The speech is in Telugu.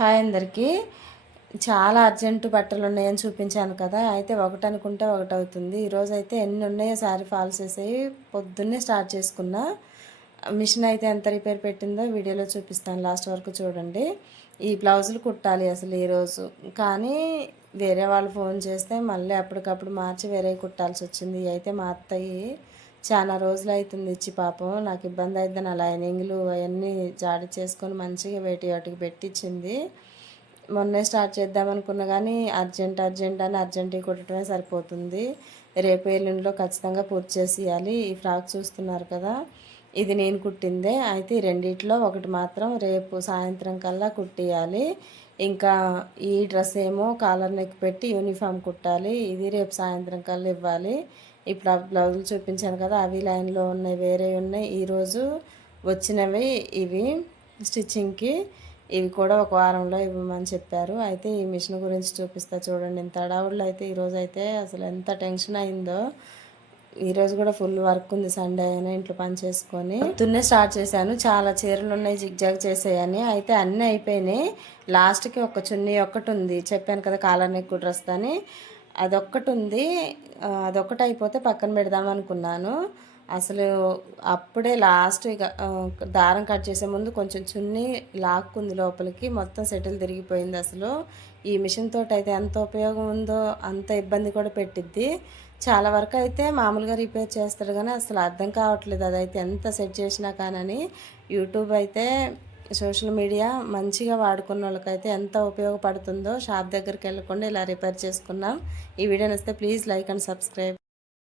హాయ్ అందరికీ. చాలా అర్జెంటు బట్టలు ఉన్నాయని చూపించాను కదా, అయితే ఒకటి అనుకుంటే ఒకటి అవుతుంది. ఈరోజు అయితే ఎన్ని ఉన్నాయో శారీ ఫాల్స్ వేసాయి. పొద్దున్నే స్టార్ట్ చేసుకున్నా. మిషన్ అయితే ఎంత రిపేర్ పెట్టిందో వీడియోలో చూపిస్తాను, లాస్ట్ వరకు చూడండి. ఈ బ్లౌజులు కుట్టాలి అసలు ఈరోజు, కానీ వేరే వాళ్ళు ఫోన్ చేస్తే మళ్ళీ అప్పటికప్పుడు మార్చి వేరే కుట్టాల్సి వచ్చింది. అయితే మా అత్తయ్య చాలా రోజులు అవుతుంది ఇచ్చి, పాపం నాకు ఇబ్బంది అయిద్దని అలా లైనింగ్లు అవన్నీ జాడి చేసుకొని మంచిగా వేటి వాటికి పెట్టించింది. మొన్నే స్టార్ట్ చేద్దామనుకున్నా కానీ అర్జెంట్ అని అర్జెంట్గా కుట్టడమే సరిపోతుంది. రేపు ఎల్లుండిలో ఖచ్చితంగా పూర్తి చేసేయాలి. ఈ ఫ్రాక్ చూస్తున్నారు కదా, ఇది నేను కుట్టిందే. అయితే ఈ రెండిట్లో ఒకటి మాత్రం రేపు సాయంత్రం కల్లా కుట్టియాలి. ఇంకా ఈ డ్రెస్ ఏమో కాలర్ నెక్ పెట్టి యూనిఫామ్ కుట్టాలి, ఇది రేపు సాయంత్రం కల్లా ఇవ్వాలి. ఇప్పుడు ఆ బ్లౌజులు చూపించాను కదా, అవి లైన్లో ఉన్నాయి, వేరే ఉన్నాయి. ఈరోజు వచ్చినవి ఇవి స్టిచ్చింగ్కి, ఇవి కూడా ఒక వారంలో ఇవ్వమని చెప్పారు. అయితే ఈ మిషన్ గురించి చూపిస్తా చూడండి. ఇంత అడావుళ్ళు అయితే ఈరోజు అయితే అసలు ఎంత టెన్షన్ అయిందో. ఈరోజు కూడా ఫుల్ వర్క్ ఉంది, సండే అయినా ఇంట్లో పని చేసుకొని పొద్దున్నే స్టార్ట్ చేశాను. చాలా చీరలు ఉన్నాయి జిగ్జాగ్ చేసేయని, అయితే అన్నీ అయిపోయినాయి. లాస్ట్కి ఒక చున్నీ ఒక్కటి ఉంది, చెప్పాను కదా కాలర్ నెక్ డ్రెస్ అని, అదొక్కటి ఉంది. అదొక్కటి అయిపోతే పక్కన పెడదాం అనుకున్నాను. అసలు అప్పుడే లాస్ట్ ఇక దారం కట్ చేసే ముందు కొంచెం చున్నీ లాక్కుంది లోపలికి, మొత్తం సెటిల్ తిరిగిపోయింది. అసలు ఈ మిషన్ తోటి అయితే ఎంత ఉపయోగం ఉందో అంత ఇబ్బంది కూడా పెట్టిద్ది. చాలా వరకు అయితే మామూలుగా రిపేర్ చేస్తాడు, కానీ అసలు అర్థం కావట్లేదు అదైతే ఎంత సెట్ చేసినా కానని. యూట్యూబ్ అయితే సోషల్ మీడియా మంచిగా వాడుకున్న వాళ్ళకైతే ఎంత ఉపయోగపడుతుందో, షాప్ దగ్గరికి వెళ్ళకుండా ఇలా రిపేర్ చేసుకున్నాం. ఈ వీడియో నచ్చితే ప్లీజ్ లైక్ అండ్ సబ్స్క్రైబ్.